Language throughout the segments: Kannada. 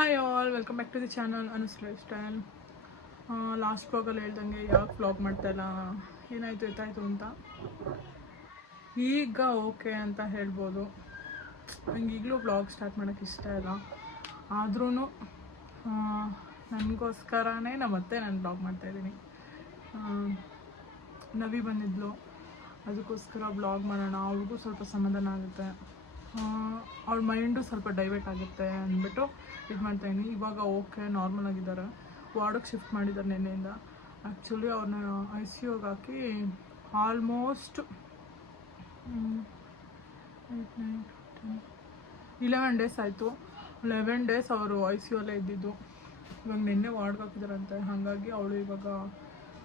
Hi all welcome back to the channel Anu's life style last ಬ್ಲಾಗಲ್ಲಿ ಹೇಳ್ದಂಗೆ ಯಾಕೆ ಮಾಡ್ತಾ ಮಾಡ್ತಾಯಿಲ್ಲ ಏನಾಯಿತು ಎತ್ತಾಯಿತು ಅಂತ. ಈಗ ಓಕೆ ಅಂತ ಹೇಳ್ಬೋದು. ನಂಗೆ ಈಗಲೂ ಬ್ಲಾಗ್ ಸ್ಟಾರ್ಟ್ ಮಾಡೋಕ್ಕೆ ಇಷ್ಟ ಇಲ್ಲ. ಆದ್ರೂ ನನಗೋಸ್ಕರನೇ ನಮ್ಮ ಮತ್ತೆ ನಾನು ಬ್ಲಾಗ್ ಮಾಡ್ತಾಯಿದ್ದೀನಿ ನವಿ ಬಂದಿದ್ಲು. ಅದಕ್ಕೋಸ್ಕರ ಬ್ಲಾಗ್ ಮಾಡೋಣ, ಅವ್ರಿಗೂ ಸ್ವಲ್ಪ ಸಮಾಧಾನ ಆಗುತ್ತೆ. ಅವಳ ಮೈಂಡು ಸ್ವಲ್ಪ ಡೈವರ್ಟ್ ಆಗುತ್ತೆ ಅಂದ್ಬಿಟ್ಟು ಇದು ಮಾಡ್ತಾಯಿದ್ದೀನಿ ಇವಾಗ ಓಕೆ ನಾರ್ಮಲ್ ಆಗಿದ್ದಾರೆ. ವಾರ್ಡಕ್ಕೆ ಶಿಫ್ಟ್ ಮಾಡಿದ್ದಾರೆ ನಿನ್ನೆಯಿಂದ. ಆ್ಯಕ್ಚುಲಿ ಅವ್ರನ್ನ ಐ ಸಿ ಯುಗೆ ಹಾಕಿ ಆಲ್ಮೋಸ್ಟ್ ಇಲೆವೆನ್ ಡೇಸ್ ಆಯಿತು. ಲೆವೆನ್ ಡೇಸ್ ಅವರು ಐ ಸಿ ಯು ಅಲ್ಲೇ ಇದ್ದಿದ್ದು. ಇವಾಗ ನಿನ್ನೆ ವಾರ್ಡ್ಗೆ ಹಾಕಿದಾರಂತೆ. ಹಾಗಾಗಿ ಅವಳು ಇವಾಗ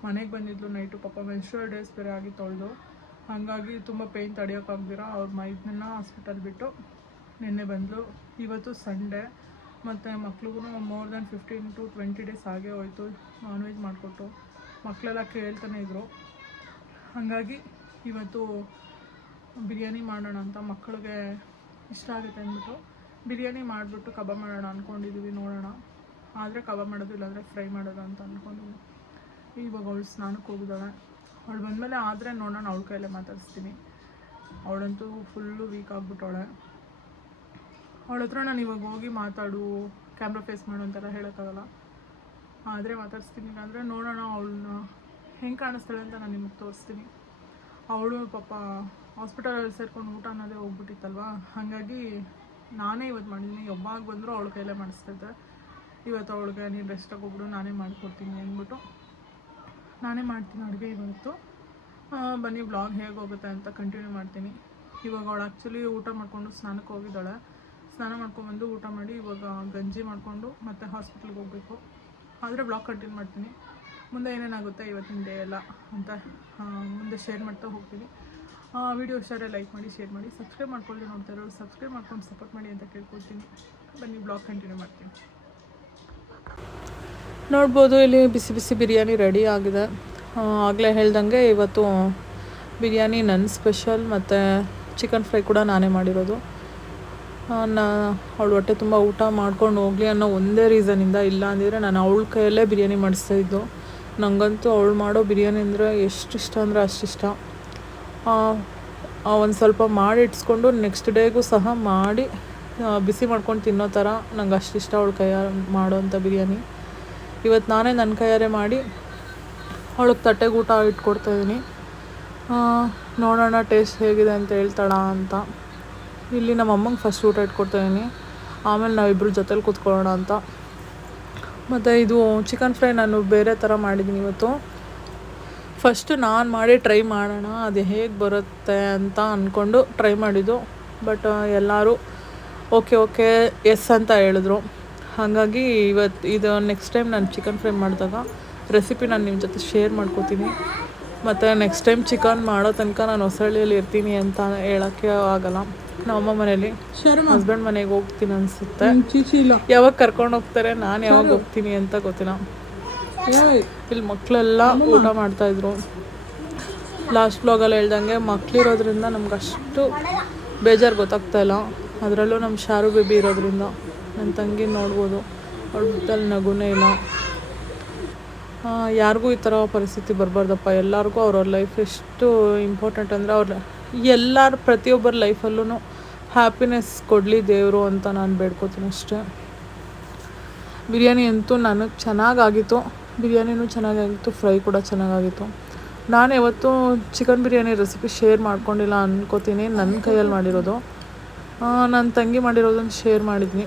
ಮನೆಗೆ ಬಂದಿದ್ಲು ನೈಟು ಪಾಪ ಮೆನ್ಸ್ಟ್ರಲ್ ಡೇಸ್ ಬೇರೆ ಆಗಿತ್ತು ಅವಳದು ಹಾಗಾಗಿ ತುಂಬ ಪೇಯ್ನ್ ತಡೆಯೋಕ್ಕಾಗ್ದಿರ ಅವ್ರ ಮೈದನ್ನ ಹಾಸ್ಪಿಟಲ್ ಬಿಟ್ಟು ನಿನ್ನೆ ಬಂದಳು ಇವತ್ತು ಸಂಡೇ ಮತ್ತು ಮಕ್ಳಿಗೂ more than fifteen to twenty days ಆಗೇ ಹೋಯ್ತು ನಾನ್ ವೆಜ್ ಮಾಡಿಕೊಟ್ಟು. ಮಕ್ಕಳೆಲ್ಲ ಕೇಳ್ತಾನೆ ಇದ್ರು. ಹಾಗಾಗಿ ಇವತ್ತು ಬಿರಿಯಾನಿ ಮಾಡೋಣ ಅಂತ ಮಕ್ಕಳಿಗೆ ಇಷ್ಟ ಆಗುತ್ತೆ ಅಂದ್ಬಿಟ್ಟು ಬಿರಿಯಾನಿ ಮಾಡಿಬಿಟ್ಟು ಕಬಾಬ್ ಮಾಡೋಣ ಅಂದ್ಕೊಂಡಿದ್ದೀವಿ ನೋಡೋಣ. ಆದರೆ ಕಬಾಬ್ ಮಾಡೋದು ಇಲ್ಲಾಂದರೆ ಫ್ರೈ ಮಾಡೋದು ಅಂತ ಅಂದ್ಕೊಂಡಿದ್ದೀನಿ ಇವಾಗ ಅವಳು ಸ್ನಾನಕ್ಕೆ ಹೋಗಿದ್ದಾಳೆ. ಅವಳು ಬಂದಮೇಲೆ ಆದರೆ ನೋಡೋಣ, ಅವಳ ಕೈಯಲ್ಲೇ ಮಾತಾಡಿಸ್ತೀನಿ. ಅವಳಂತೂ ಫುಲ್ಲು ವೀಕ್ ಆಗಿಬಿಟ್ಟವಳೆ. ಅವಳ ಹತ್ರ ನಾನು ಇವಾಗ ಹೋಗಿ ಮಾತಾಡು ಕ್ಯಾಮ್ರಾ ಫೇಸ್ ಮಾಡು ಅಂತೆಲ್ಲ ಹೇಳೋಕ್ಕಾಗಲ್ಲ. ಆದರೆ ಮಾತಾಡಿಸ್ತೀನಿ ಅಂದರೆ ನೋಡೋಣ ಅವಳನ್ನ ಹೆಂಗೆ ಕಾಣಿಸ್ತಾಳೆ ಅಂತ ನಾನು ನಿಮಗೆ ತೋರಿಸ್ತೀನಿ. ಅವಳು ಪಾಪ ಹಾಸ್ಪಿಟಲಲ್ಲಿ ಸೇರ್ಕೊಂಡು ಊಟ ಅನ್ನೋದೇ ಹೋಗ್ಬಿಟ್ಟಿತ್ತಲ್ವ? ಹಾಗಾಗಿ ನಾನೇ ಇವತ್ತು ಮಾಡಿದ್ದೀನಿ ಯಾವಾಗ ಬಂದರೂ ಅವಳ ಕೈಲೇ ಮಾಡಿಸ್ತಿದ್ದೆ ಇವತ್ತು ಅವಳಿಗೆ ನೀನು ರೆಸ್ಟ್ ಹೋಗ್ಬಿಟ್ಟು ನಾನೇ ಮಾಡಿಕೊಡ್ತೀನಿ ಅಂದ್ಬಿಟ್ಟು. ನಾನೇ ಮಾಡ್ತೀನಿ, ಅಡುಗೆ ಇವತ್ತು ಬನ್ನಿ ಬ್ಲಾಗ್ ಹೇಗೆ ಹೋಗುತ್ತೆ ಅಂತ ಕಂಟಿನ್ಯೂ ಮಾಡ್ತೀನಿ. ಇವಾಗ ಅವಳು ಆ್ಯಕ್ಚುಲಿ ಊಟ ಮಾಡಿಕೊಂಡು ಸ್ನಾನಕ್ಕೆ ಹೋಗಿದ್ದಾಳೆ. ಸ್ನಾನ ಮಾಡ್ಕೊಂಡ್ಬಂದು ಊಟ ಮಾಡಿ ಇವಾಗ ಗಂಜಿ ಮಾಡಿಕೊಂಡು ಮತ್ತೆ ಹಾಸ್ಪಿಟ್ಲಿಗೆ ಹೋಗಬೇಕು. ಆದರೆ ಬ್ಲಾಗ್ ಕಂಟಿನ್ಯೂ ಮಾಡ್ತೀನಿ. ಮುಂದೆ ಏನೇನಾಗುತ್ತೆ ಇವತ್ತಿನ ಡೇ ಎಲ್ಲ ಅಂತ ಮುಂದೆ ಶೇರ್ ಮಾಡ್ತಾ ಹೋಗ್ತೀನಿ. ವಿಡಿಯೋ ಇಷ್ಟಾರೆ ಲೈಕ್ ಮಾಡಿ ಶೇರ್ ಮಾಡಿ. ಸಬ್ಸ್ಕ್ರೈಬ್ ಮಾಡ್ಕೊಳ್ಳಿ ನೋಡ್ತಾ ಸಬ್ಸ್ಕ್ರೈಬ್ ಮಾಡ್ಕೊಂಡು ಸಪೋರ್ಟ್ ಮಾಡಿ ಅಂತ ಕೇಳ್ಕೊಳ್ತೀನಿ. ಬನ್ನಿ ಬ್ಲಾಗ್ ಕಂಟಿನ್ಯೂ ಮಾಡ್ತೀನಿ. ನೋಡ್ಬೋದು, ಇಲ್ಲಿ ಬಿಸಿ ಬಿಸಿ ಬಿರಿಯಾನಿ ರೆಡಿ ಆಗಿದೆ. ಆಗಲೇ ಹೇಳ್ದಂಗೆ ಇವತ್ತು ಬಿರಿಯಾನಿ ನನ್ನ ಸ್ಪೆಷಲ್ ಮತ್ತು ಚಿಕನ್ ಫ್ರೈ ಕೂಡ ನಾನೇ ಮಾಡಿರೋದು. ನಾ, ಅವಳು ಹೊಟ್ಟೆ ತುಂಬ ಊಟ ಮಾಡ್ಕೊಂಡು ಹೋಗಲಿ ಅನ್ನೋ ಒಂದೇ ರೀಸನಿಂದ ಇಲ್ಲ ಅಂದಿದ್ರೆ ನಾನು ಅವಳ ಕೈಯಲ್ಲೇ ಬಿರಿಯಾನಿ ಮಾಡಿಸ್ತಾ ಇದ್ದು. ನನಗಂತೂ ಅವಳು ಮಾಡೋ ಬಿರಿಯಾನಿ ಅಂದರೆ ಎಷ್ಟು ಇಷ್ಟ ಅಂದರೆ ಅಷ್ಟಿಷ್ಟ ಒಂದು ಸ್ವಲ್ಪ ಮಾಡಿ ಇಟ್ಸ್ಕೊಂಡು ನೆಕ್ಸ್ಟ್ ಡೇಗೂ ಸಹ ಮಾಡಿ ಬಿಸಿ ಮಾಡ್ಕೊಂಡು ತಿನ್ನೋ ಥರ ನಂಗೆ ಅಷ್ಟಿಷ್ಟ ಅವಳ ಕೈಯ ಮಾಡೋವಂಥ ಬಿರಿಯಾನಿ. ಇವತ್ತು ನಾನೇ ನನ್ನ ಕೈಯಾರೆ ಮಾಡಿ ಅವಳಿಗೆ ತಟ್ಟೆಗೆ ಊಟ ಇಟ್ಕೊಡ್ತಾಯಿದ್ದೀನಿ ನೋಡೋಣ ಟೇಸ್ಟ್ ಹೇಗಿದೆ ಅಂತ ಹೇಳ್ತಾಳ ಅಂತ. ಇಲ್ಲಿ ನಮ್ಮ ಅಮ್ಮಂಗೆ ಫಸ್ಟ್ ಊಟ ಇಟ್ಕೊಡ್ತಾಯಿದ್ದೀನಿ ಆಮೇಲೆ ನಾವಿಬ್ಬರು ಜೊತೇಲಿ ಕೂತ್ಕೊಳ್ಳೋಣ ಅಂತ. ಮತ್ತು ಇದು ಚಿಕನ್ ಫ್ರೈ ನಾನು ಬೇರೆ ಥರ ಮಾಡಿದ್ದೀನಿ ಇವತ್ತು. ಫಸ್ಟ್ ನಾನು ಮಾಡಿ ಟ್ರೈ ಮಾಡೋಣ, ಅದು ಹೇಗೆ ಬರುತ್ತೆ ಅಂತ ಅಂದ್ಕೊಂಡು ಟ್ರೈ ಮಾಡಿದ್ದು. ಬಟ್ ಎಲ್ಲರೂ ಓಕೆ ಓಕೆ ಎಸ್ ಅಂತ ಹೇಳಿದ್ರು. ಹಾಗಾಗಿ ಇವತ್ತು ಇದು ನೆಕ್ಸ್ಟ್ ಟೈಮ್ ನಾನು ಚಿಕನ್ ಫ್ರೈ ಮಾಡಿದಾಗ ರೆಸಿಪಿ ನಾನು ನಿಮ್ಮ ಜೊತೆ ಶೇರ್ ಮಾಡ್ಕೋತೀನಿ. ಮತ್ತು ನೆಕ್ಸ್ಟ್ ಟೈಮ್ ಚಿಕನ್ ಮಾಡೋ ತನಕ ನಾನು ಹೊಸಳ್ಳಿಯಲ್ಲಿ ಇರ್ತೀನಿ ಅಂತ ಹೇಳೋಕ್ಕೆ ಆಗಲ್ಲ. ನಮ್ಮಮ್ಮ ಮನೇಲಿ ಹಸ್ಬೆಂಡ್ ಮನೆಗೆ ಹೋಗ್ತೀನಿ ಅನಿಸುತ್ತೆ. ಯಾವಾಗ ಕರ್ಕೊಂಡು ಹೋಗ್ತಾರೆ ನಾನು ಯಾವಾಗ ಹೋಗ್ತೀನಿ ಅಂತ ಗೊತ್ತಿಲ್ಲ. ಇಲ್ಲಿ ಮಕ್ಕಳೆಲ್ಲ ಊಟ ಮಾಡ್ತಾಯಿದ್ರು ಲಾಸ್ಟ್ ಬ್ಲಾಗಲ್ಲಿ ಹೇಳ್ದಂಗೆ ಮಕ್ಕಳಿರೋದ್ರಿಂದ ನಮ್ಗೆ ಅಷ್ಟು ಬೇಜಾರು ಗೊತ್ತಾಗ್ತಾ ಇಲ್ಲ. ಅದರಲ್ಲೂ ನಮ್ಮ ಶಾರು ಬೇಬಿ ಇರೋದ್ರಿಂದ. ನನ್ನ ತಂಗಿ ನೋಡ್ಬೋದು. ಅವ್ಳ ಮುಖದಲ್ಲಿ ನಗುನೇ ಇಲ್ಲ. ಯಾರಿಗೂ ಈ ಥರ ಪರಿಸ್ಥಿತಿ ಬರಬಾರ್ದಪ್ಪ. ಎಲ್ಲರಿಗೂ ಅವ್ರವ್ರ ಲೈಫ್ ಎಷ್ಟು ಇಂಪಾರ್ಟೆಂಟ್ ಅಂದರೆ ಅವ್ರ ಎಲ್ಲರ ಪ್ರತಿಯೊಬ್ಬರ ಲೈಫಲ್ಲೂ ಹ್ಯಾಪಿನೆಸ್ ಕೊಡಲಿ ದೇವರು ಅಂತ ನಾನು ಬೇಡ್ಕೋತೀನಿ ಅಷ್ಟೇ. ಬಿರಿಯಾನಿ ಅಂತೂ ನನಗೆ ಚೆನ್ನಾಗಾಗಿತ್ತು. ಬಿರಿಯಾನಿನೂ ಚೆನ್ನಾಗಾಗಿತ್ತು, ಫ್ರೈ ಕೂಡ ಚೆನ್ನಾಗಾಗಿತ್ತು. ನಾನು ಯಾವತ್ತೂ ಚಿಕನ್ ಬಿರಿಯಾನಿ ರೆಸಿಪಿ ಶೇರ್ ಮಾಡ್ಕೊಂಡಿಲ್ಲ ಅನ್ಕೋತೀನಿ. ನನ್ನ ಕೈಯಲ್ಲಿ ಮಾಡಿರೋದು. ನನ್ನ ತಂಗಿ ಮಾಡಿರೋದನ್ನು ಶೇರ್ ಮಾಡಿದ್ನಿ.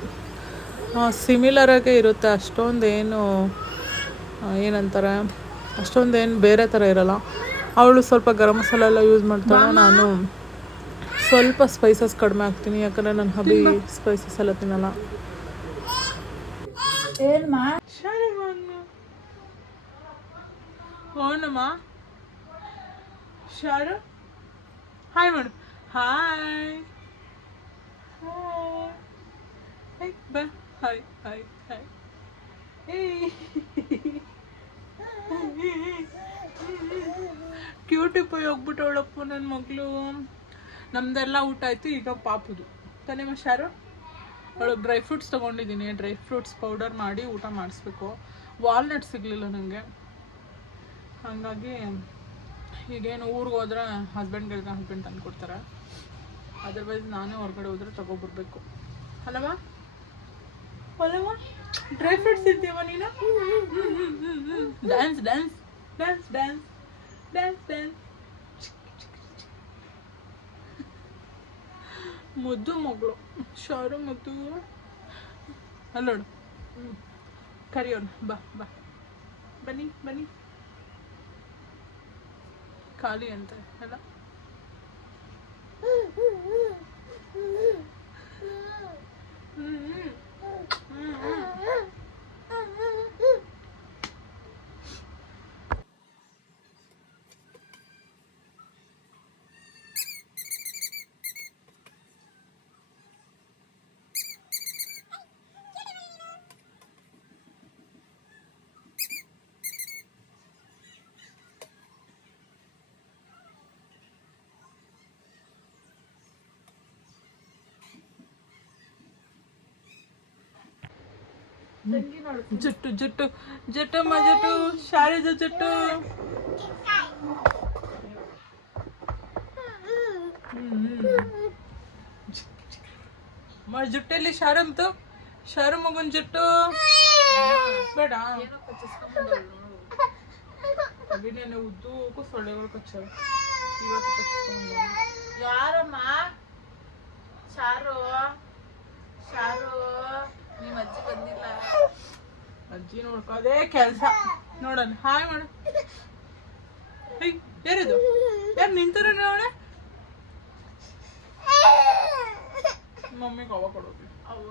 ಸಿಮಿಲರಾಗೇ ಇರುತ್ತೆ. ಅಷ್ಟೊಂದೇನು ಏನು ಏನಂತಾರೆ ಅಷ್ಟೊಂದೇನು ಬೇರೆ ಥರ ಇರಲ್ಲ. ಅವಳು ಸ್ವಲ್ಪ ಗರಂ ಮಸಾಲೆ ಎಲ್ಲ ಯೂಸ್ ಮಾಡ್ತಾಳೆ ನಾನು ಸ್ವಲ್ಪ ಸ್ಪೈಸಸ್ ಕಡಿಮೆ ಹಾಕ್ತೀನಿ. ಯಾಕಂದರೆ ನನ್ನ ಹಬಿ ಸ್ಪೈಸಸ್ ಎಲ್ಲ ತಿನ್ನಲ್ಲ. ಓನಮ್ಮ ಶಾರು. ಹಾಯ್ ಮಾಡು ಹಾಯ್ ಹಾಯ್ ಬಾ. ಹಾಯ್ ಹಾಯ್ ಹಾಯ್ ಕ್ಯೂಟಿಪ್ ಹೋಗ್ಬಿಟ್ಟವಳಪ್ಪ ನನ್ನ ಮಗಳು. ನಮ್ದೆಲ್ಲ ಊಟ ಆಯ್ತು, ಈಗ ಪಾಪುದು. ತಾನೇ ಮಶಾರು ಅವಳು ಡ್ರೈ ಫ್ರೂಟ್ಸ್ ತಗೊಂಡಿದ್ದೀನಿ. ಡ್ರೈ ಫ್ರೂಟ್ಸ್ ಪೌಡರ್ ಮಾಡಿ ಊಟ ಮಾಡಿಸ್ಬೇಕು. ವಾಲ್ನಟ್ ಸಿಗಲಿಲ್ಲ ನನಗೆ ಹಾಗಾಗಿ ಈಗೇನು ಊರಿಗೆ ಹೋದ್ರೆ ಹಸ್ಬೆಂಡ್ ಗೆಲ್ಗೆ ಹಸ್ಬೆಂಡ್ ತಂದು ಕೊಡ್ತಾರೆ ಅದರ್ವೈಸ್ ನಾನೇ ಹೊರಗಡೆ ಹೋದ್ರೆ ತಗೋಬರ್ಬೇಕು. ಅಲ್ಲವಾ ಅಲ್ಲವಾ ಡ್ರೈ ಫ್ರೂಟ್ಸ್ ಇದ್ದೀವ ನೀನು? Dance dance dance dance dance dance ಮುದ್ದು ಮಗಳು. ಶಾರು ಮುದ್ದು ಅಲ್ಲೋಡು ಕರಿಯೋಣ. ಬಾ ಬಾ. ಬನ್ನಿ ಬನ್ನಿ. ಖಾಲಿ ಅಂತ ಅಲ್ಲ. ಜುಟ್ಟು ಜುಟ್ಟು ಜುಟ್ಟಮ್ಮ ಜುಟ್ಟು ಶಾರಿದ ಜುಟ್ಟು ಮ ಜುಟ್ಟಲ್ಲಿ ಶಾರಂತು ಶಾರು ಮಗನ್ ಜುಟ್ಟು ಬೇಡ ಅಭಿನೇನೆ ಉದ್ದಕ್ಕೂ ಸೊಳ್ಳೆಗಳು ಕಚ್ಚವ ಇವತ್ತು ಕಚ್ಚಿಸ್ಕೊಂಡು ಯಾರಮ್ಮ ಶಾರು ಶಾರು ನಿಮ್ಮ ಅಜ್ಜಿ ಬಂದಿಲ್ಲ. ಅಜ್ಜಿ ನೋಡ್ಕೋದೇ ಕೆಲಸ. ನೋಡೋಣ ಹಾಯ್ ಮಾಡು. ಯಾರದು? ಯಾರು ನಿಂತಾರ ನೋಡ. ಮಮ್ಮಿಗೆ ಅವ ಕೊಡೋದು. ಅವ್ವ?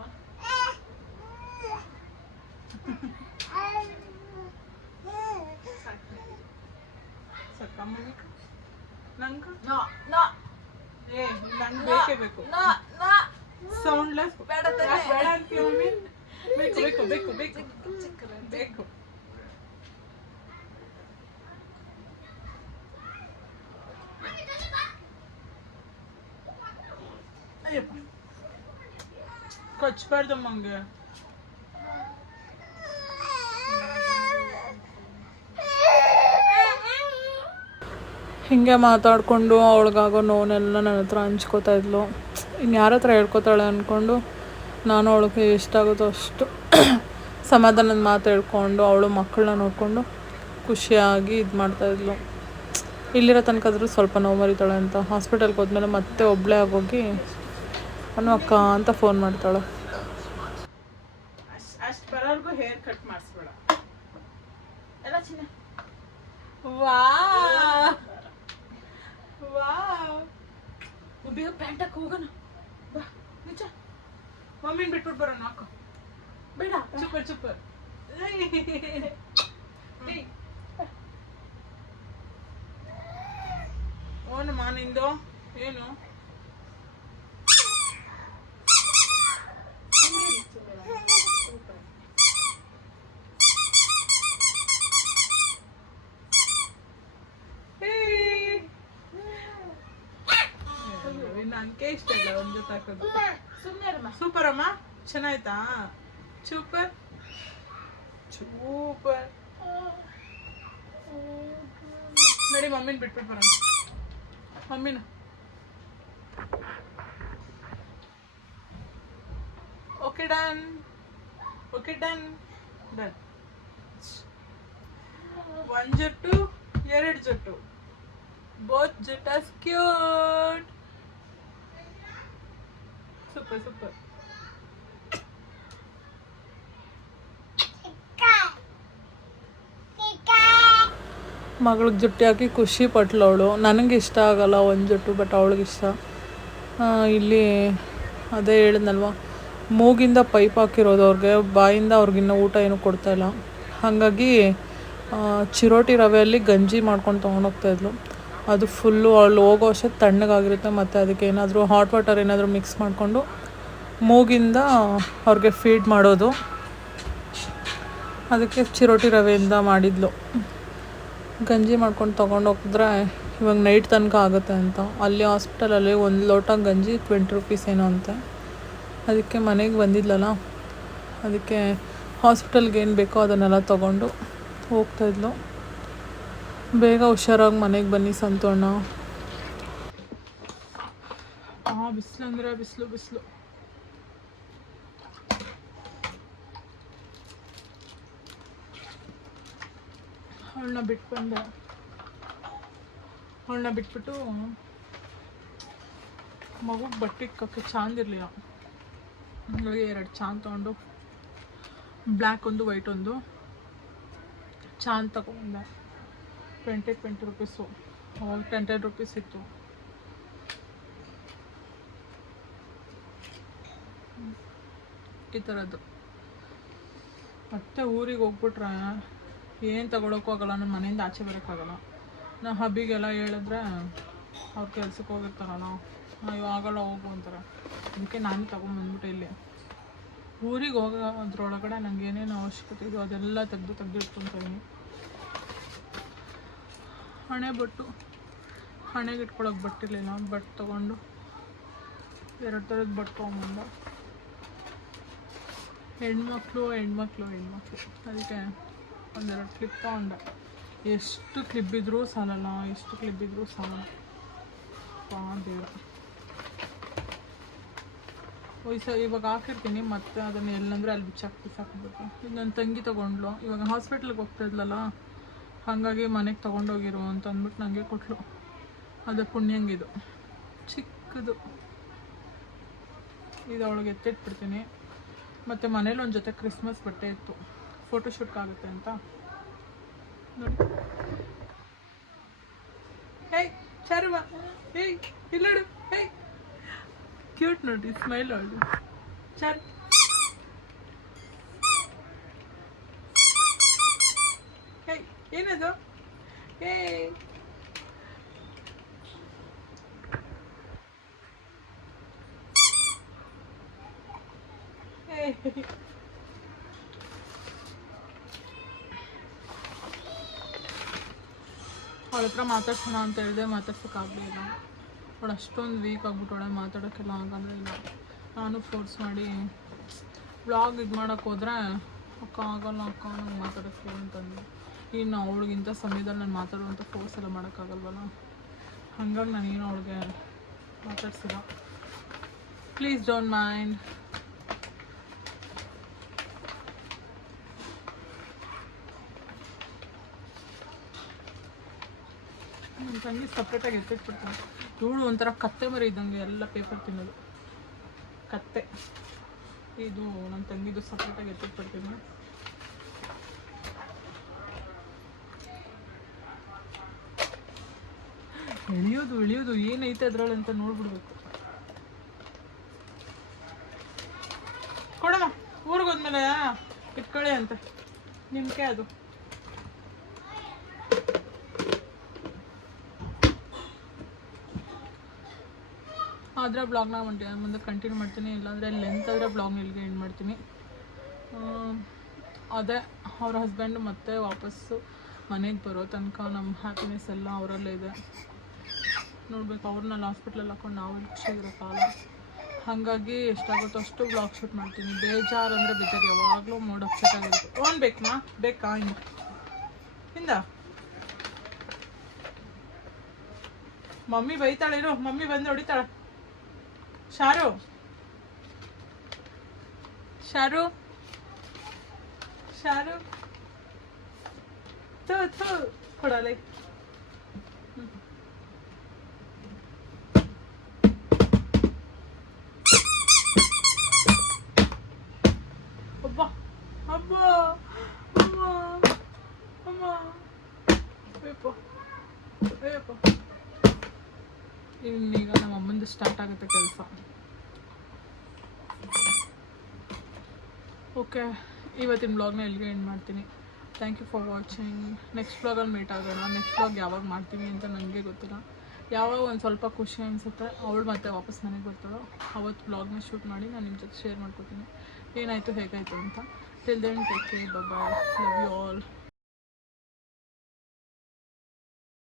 ಸಕ್ಕ ಮಮ್ಮಿ ನಂಗ? No no. ಏ ನಂಗೆ ಬೇಕೇ ಬೇಕು. ನಾ ನೋ. ಸೌಂಡ್ಲೆಸ್ ಬೇಡ ತಾನೆ. ಬೇಡ ಅಂತೀಯ ಮಮ್ಮಿ ಬೇಕು ಬೇಕು ಬೇಕು ಬೇಕು. ಬೇಕು. ಅಯ್ಯಪ್ಪ. ಕಚ್ಬಾರ್ದಮ್ಮ ಹಂಗೆ ಹಿಂಗೆ ಮಾತಾಡಿಕೊಂಡು ಅವಳಿಗಾಗೋ ನೋವನ್ನೆಲ್ಲ ನನ್ನ ಹತ್ರ ಹಂಚ್ಕೋತಾ ಇದ್ಲು. ಇನ್ನು ಯಾರ ಹತ್ರ ಹೇಳ್ಕೊತಾಳೆ ಅಂದ್ಕೊಂಡು ನಾನು ಅವಳಿಗೆ ಎಷ್ಟಾಗುತ್ತೋ ಅಷ್ಟು ಸಮಾಧಾನದ ಮಾತು ಹೇಳ್ಕೊಂಡು ಅವಳು ಮಕ್ಕಳನ್ನ ನೋಡಿಕೊಂಡು ಖುಷಿಯಾಗಿ ಇದು ಮಾಡ್ತಾಯಿದ್ಲು ಇಲ್ಲಿರೋ ತನಕ ಆದರೂ ಸ್ವಲ್ಪ ನೋವು ಮರಿತಾಳೆ ಅಂತ. ಹಾಸ್ಪಿಟಲ್ಗೆ ಹೋದ್ಮೇಲೆ ಮತ್ತೆ ಒಬ್ಬಳೇ ಆಗೋಗಿ ಅನ್ನೋ ಅಕ್ಕ ಅಂತ ಫೋನ್ ಮಾಡ್ತಾಳೆ. ಅಷ್ಟು ಬರೋರ್ಗು ಹೇರ್ ಕಟ್ ಮಾಡಿಸ್ಬೇಡ. ಎಲ್ಲ ಚಿನ್ನ. ವಾ. ವಾ. ಬೇಗ ಪ್ಯಾಂಟ್ ಹಾಕಿ ಹೋಗೋಣ. ನಿಜ? ಮಮ್ಮಿನ ಬಿಟ್ಬಿಟ್ಟು ಬರೋಣ ಹಾಕು. ಬೇಡ. ಚುಪ್ಪರ್ ಚುಪ್ಪರ್ ಓನಮ್ಮ ನಿಂದು? ಏನು? ನನಗೆ ಇಷ್ಟ ಇಲ್ಲ ಒಂದು ಜೊತೆ ಹಾಕೋದು. ಸೂಪರ್ ಅಮ್ಮ ಚೆನ್ನಾಯ್ತಾ? ಸೂಪರ್ ಸೂಪರ್ ನಡಿ, ಮಮ್ಮಿನ ಬಿಟ್ಬಿಟ್ಟು ಬರೋಣ. ಮಮ್ಮಿನ. Okay done okay done done ಒಂದು ಜೊಟ್ಟು ಎರಡು ಜೊಟ್ಟು ಬೋತ್ ಜೊಟ್ಟಾಸ್ ಕ್ಯೂಟ್ ಸೂಪರ್ ಸೂಪರ್ ಮಗಳಿಗೆ ಜುಟ್ಟಿ ಹಾಕಿ ಖುಷಿ ಪಟ್ಲು ಅವಳು. ನನಗೆ ಇಷ್ಟ ಆಗಲ್ಲ ಒಂದು ಜುಟ್ಟು ಬಟ್ ಅವಳಿಗೆ ಇಷ್ಟ. ಇಲ್ಲಿ ಅದೇ ಹೇಳಿದ್ನಲ್ವ, ಮೂಗಿಂದ ಪೈಪ್ ಹಾಕಿರೋದು ಅವ್ರಿಗೆ, ಬಾಯಿಂದ ಅವ್ರಿಗಿನ್ನ ಊಟ ಏನೂ ಕೊಡ್ತಾಯಿಲ್ಲ ಹಾಗಾಗಿ ಚಿರೋಟಿ ರವೆಯಲ್ಲಿ ಗಂಜಿ ಮಾಡ್ಕೊಂಡು ತೊಗೊಂಡೋಗ್ತಾ ಇದ್ಲು. ಅದು ಫುಲ್ಲು ಅಲ್ಲಿ ಹೋಗೋ ಅಷ್ಟೇ ತಣ್ಣಗಾಗಿರುತ್ತೆ. ಮತ್ತು ಅದಕ್ಕೆ ಏನಾದರೂ ಹಾಟ್ ವಾಟರ್ ಏನಾದರೂ ಮಿಕ್ಸ್ ಮಾಡಿಕೊಂಡು ಮೂಗಿಂದ ಅವ್ರಿಗೆ ಫೀಡ್ ಮಾಡೋದು. ಅದಕ್ಕೆ ಚಿರೋಟಿ ರವೆಯಿಂದ ಮಾಡಿದ್ಲು. ಗಂಜಿ ಮಾಡ್ಕೊಂಡು ತೊಗೊಂಡು ಹೋಗಿದ್ರೆ ಇವಾಗ ನೈಟ್ ತನಕ ಆಗುತ್ತೆ ಅಂತ. ಅಲ್ಲಿ ಹಾಸ್ಪಿಟಲಲ್ಲಿ ಒಂದು ಲೋಟ ಗಂಜಿ ಟ್ವೆಂಟಿ ರುಪೀಸ್ ಏನೋ ಅಂತೆ. ಅದಕ್ಕೆ ಮನೆಗೆ ಬಂದಿದ್ಲಲ್ಲ, ಅದಕ್ಕೆ ಹಾಸ್ಪಿಟಲ್ಗೆ ಏನು ಬೇಕೋ ಅದನ್ನೆಲ್ಲ ತೊಗೊಂಡು ಹೋಗ್ತಾಯಿದ್ಲು ಬೇಗ ಹುಷಾರಾಗಿ ಮನೆಗೆ ಬನ್ನಿ ಸಂತೋಣ. ಆ, ಬಿಸಿಲು ಅಂದರೆ ಬಿಸಿಲು ಬಿಸಿಲು. ಅವಳನ್ನ ಬಿಟ್ಟು ಬಂದೆ ಅವಳನ್ನ ಬಿಟ್ಬಿಟ್ಟು ಮಗುಗೆ ಬಟ್ಟೆ ಇಕ್ಕಕ್ಕೆ ಚಾಂದಿರಲಿಲ್ಲ ಹಾಗಾಗಿ ಎರಡು ಚಾಂದ್ ತೊಗೊಂಡು ಬ್ಲ್ಯಾಕ್ ಒಂದು, ವೈಟ್ ಒಂದು, ಚಾಂದ್ ತಗೊಂಡೆ ಟ್ವೆಂಟಿ ಟ್ವೆಂಟಿ ರುಪೀಸು ಅವಾಗ ಟೆನ್ ಟೆನ್ ರುಪೀಸ್ ಇತ್ತು. ಈ ಥರದ್ದು ಮತ್ತೆ ಊರಿಗೆ ಹೋಗ್ಬಿಟ್ರೆ ಏನು ತಗೊಳಕ್ಕೂ ಆಗಲ್ಲ ನನ್ನ ಮನೆಯಿಂದ ಆಚೆ ಬರೋಕ್ಕಾಗಲ್ಲ ನಾ ಹಬ್ಬಿಗೆಲ್ಲ ಹೇಳಿದ್ರೆ ಅವ್ರು ಕೆಲ್ಸಕ್ಕೆ ಹೋಗಿರ್ತಾರಲ್ಲ ಅಯ್ಯೋ ಆಗಲ್ಲ, ಹೋಗು ಅಂತಾರೆ. ಅದಕ್ಕೆ ನಾನು ತಗೊಂಬಂದ್ಬಿಟ್ಟೆ ಇಲ್ಲಿ. ಊರಿಗೆ ಹೋಗೋ ಅದ್ರೊಳಗಡೆ ನಂಗೆ ಏನೇನು ಅವಶ್ಯಕತೆ ಇದೆಯೋ ಅದೆಲ್ಲ ತೆಗೆದು ತೆಗೆದು ಇಟ್ಕೊತೀನಿ ಹಣೆ ಬಟ್ಟು, ಹಣೆಗೆ ಇಟ್ಕೊಳಕ್ಕೆ ಬಟ್ಟಿರಲಿಲ್ಲ, ಬಟ್ ತೊಗೊಂಡು ಎರಡು ಥರದ ಬಟ್ ತೊಗೊಂಬಂದ. ಹೆಣ್ಮಕ್ಳು ಹೆಣ್ಮಕ್ಳು ಹೆಣ್ಮಕ್ಳು. ಅದಕ್ಕೆ ಒಂದೆರಡು ಕ್ಲಿಪ್ ತೊಗೊಂಡೆ. ಎಷ್ಟು ಕ್ಲಿಪ್ ಇದ್ದರೂ ಸಾಲಲ್ಲ, ಎಷ್ಟು ಕ್ಲಿಪ್ ಇದ್ದರೂ ಸಾಲಲ್ಲ. ದೇವ್ರು. ವಯಸ್ಸ ಇವಾಗ ಹಾಕಿರ್ತೀನಿ, ಮತ್ತೆ ಅದನ್ನು ಎಲ್ಲಂದ್ರೆ ಅಲ್ಲಿ ಬಿಚ್ಚಾಕಿ ಬಿಸಾಕ್ಬಿಟ್ಟು ಇದು ನನ್ನ ತಂಗಿ ತೊಗೊಂಡ್ಲು ಇವಾಗ ಹಾಸ್ಪಿಟ್ಲಿಗೆ ಹೋಗ್ತಾ ಇದ್ಲಲ್ಲ ಹಾಗಾಗಿ ಮನೆಗೆ ತೊಗೊಂಡೋಗಿರು ಅಂತ ಅಂದ್ಬಿಟ್ಟು ನನಗೆ ಕೊಟ್ಟಳು ಅದು ಪುಣ್ಯಂಗಿದು. ಚಿಕ್ಕದು. ಇದು ಅವಳಿಗೆ ಎತ್ತಿಟ್ಬಿಡ್ತೀನಿ. ಮತ್ತು ಮನೇಲಿ ಒಂದು ಜೊತೆ ಕ್ರಿಸ್ಮಸ್ ಬಟ್ಟೆ ಇತ್ತು. ಫೋಟೋಶೂಟ್ಗಾಗುತ್ತೆ ಅಂತ. ನೋಡಿ. ಹೇ, ಚರ್ವ. ಹೇಯ್ ಇಲ್ಲಡು ಹೇ. ಕ್ಯೂಟ್ ನೋಡಿ ಸ್ಮೈಲ್ ಅವಳು. ಚಾರ್ ಹೇಯ್ ಏನದು ಏಯ್ ಅವಳ ಹತ್ರ ಮಾತಾಡ್ಸೋಣ ಅಂತ ಹೇಳಿದೆ ಮಾತಾಡ್ಸೋಕ್ಕಾಗಲಿಲ್ಲ. ಅವಳು ಅಷ್ಟೊಂದು ವೀಕ್ ಆಗ್ಬಿಟ್ಟವಳೆ, ಮಾತಾಡೋಕ್ಕೆಲ್ಲ ಆಗಲ್ಲ ಇಲ್ಲ. ನಾನು ಫೋರ್ಸ್ ಮಾಡಿ ವ್ಲಾಗ್ ಇದು ಮಾಡೋಕ್ಕೆ ಹೋದ್ರೆ, ಅಕ್ಕ, ಆಗಲ್ಲ, ಅಕ್ಕ, ನಂಗೆ ಮಾತಾಡೋಕ್ಕೆ ಅಂತಂದು ಇನ್ನು ಅವಳಿಗಿಂತ ಸಮಯದಲ್ಲಿ ನಾನು ಮಾತಾಡುವಂಥ ಫೋರ್ಸ್ ಎಲ್ಲ ಮಾಡೋಕ್ಕಾಗಲ್ವಲ್ಲ? ಹಂಗಾಗಿ ನಾನೇನು ಅವಳಿಗೆ ಮಾತಾಡ್ಸಿಲ್ಲ. ಪ್ಲೀಸ್ ಡೋಂಟ್ ಮೈಂಡ್ ನನ್ನ ತಂಗಿ ಸಪ್ರೇಟಾಗಿ ಎತ್ತಿಟ್ಬಿಡ್ತಾನೆ ಇವಳು ಒಂಥರ ಕತ್ತೆ ಮರಿ ಇದ್ದಂಗೆ ಎಲ್ಲ ಪೇಪರ್ ತಿನ್ನೋದು. ಕತ್ತೆ. ಇದು ನನ್ನ ತಂಗಿದು ಸಪ್ರೇಟಾಗಿ ಎತ್ತಿಟ್ಬಿಡ್ತೀನಿ ಎಳಿಯೋದು ಎಳಿಯೋದು ಏನೈತೆ ಅದ್ರಲ್ಲಿ ಅಂತ ನೋಡ್ಬಿಡ್ಬೇಕು. ಕೊಡಮ್ಮ, ಊರಿಗೆ ಹೋದ್ಮೇಲೆ ಇಟ್ಕೊಳ್ಳಿ ಅಂತ. ನಿಮ್ಗೆ ಅದು. ಆದರೆ ಬ್ಲಾಗ್ನ ಮಾಡ್ತೀನಿ ಮುಂದೆ ಕಂಟಿನ್ಯೂ ಮಾಡ್ತೀನಿ, ಇಲ್ಲಾಂದರೆ ಲೆಂತ್ ಆದರೆ ಬ್ಲಾಗ್ ಇಲ್ಲಿಗೆ ಎಂಡ್ ಮಾಡ್ತೀನಿ. ಅದೇ ಅವ್ರ ಹಸ್ಬೆಂಡ್ ಮತ್ತೆ ವಾಪಸ್ಸು ಮನೆಗೆ ಬರೋ ತನಕ ನಮ್ಮ ಹ್ಯಾಪಿನೆಸ್ ಎಲ್ಲ ಅವರಲ್ಲೇ ಇದೆ. ನೋಡ್ಬೇಕು ಅವ್ರನ್ನೆಲ್ಲ ಹಾಸ್ಪಿಟ್ಲಲ್ಲಿ ಹಾಕೊಂಡು ನಾವು ಖುಷಿಯಾಗಿರೋಕ್ಕಾಗಲ್ಲ ಹಾಗಾಗಿ ಎಷ್ಟಾಗುತ್ತೋ ಅಷ್ಟು ಬ್ಲಾಗ್ ಶೂಟ್ ಮಾಡ್ತೀನಿ. ಬೇಜಾರು ಅಂದರೆ ಬೇಜಾರು, ಯಾವಾಗಲೂ ಮೋಡ್ ಅಪ್ಸೆಟ್ ಆಗಿರುತ್ತೆ. ಓನ್ ಬೇಕಮ್ಮ ಬೇಕಾ ಹಿಂಗೆ? ಹಿಂದ? ಮಮ್ಮಿ ಬೈತಾಳೆ, ಇರೋ. ಮಮ್ಮಿ ಬಂದು ಹೊಡಿತಾಳೆ. ಶಾರು? ಶಾರು? ಶಾರು? ಥೂ ಥೂ. ಕೊಡಲೇ. ಅಬ್ಬ ಅಬ್ಬ ಅಮ್ಮ ಅಮ್ಮ ಅಯ್ಯಪ್ಪ ಅಯ್ಯಪ್ಪ ಇನ್ನೀಗ ನಮ್ಮ ಅಮ್ಮಂದು ಸ್ಟಾರ್ಟ್ ಆಗುತ್ತೆ ಕೆಲಸ. ಓಕೆ ಇವತ್ತಿನ ಬ್ಲಾಗ್ನ ಎಲ್ಲಿಗೆ ಎಂಡ್ ಮಾಡ್ತೀನಿ. Thank you for watching next ಬ್ಲಾಗಲ್ಲಿ meet ಆಗೋಣ. ನೆಕ್ಸ್ಟ್ ಬ್ಲಾಗ್ ಯಾವಾಗ ಮಾಡ್ತೀನಿ ಅಂತ ನನಗೆ ಗೊತ್ತಿಲ್ಲ. ಯಾವಾಗ ಒಂದು ಸ್ವಲ್ಪ ಖುಷಿ ಅನಿಸುತ್ತೆ, ಅವಳು ಮತ್ತೆ ವಾಪಸ್ ಮನೆಗೆ ಬರ್ತಾಳೋ ಅವತ್ತು ಬ್ಲಾಗ್ನ ಶೂಟ್ ಮಾಡಿ ನಾನು ನಿಮ್ಮ ಜೊತೆ ಶೇರ್ ಮಾಡ್ಕೊತೀನಿ. ಏನಾಯಿತು, ಹೇಗಾಯಿತು ಅಂತ. Till then take care bye love you all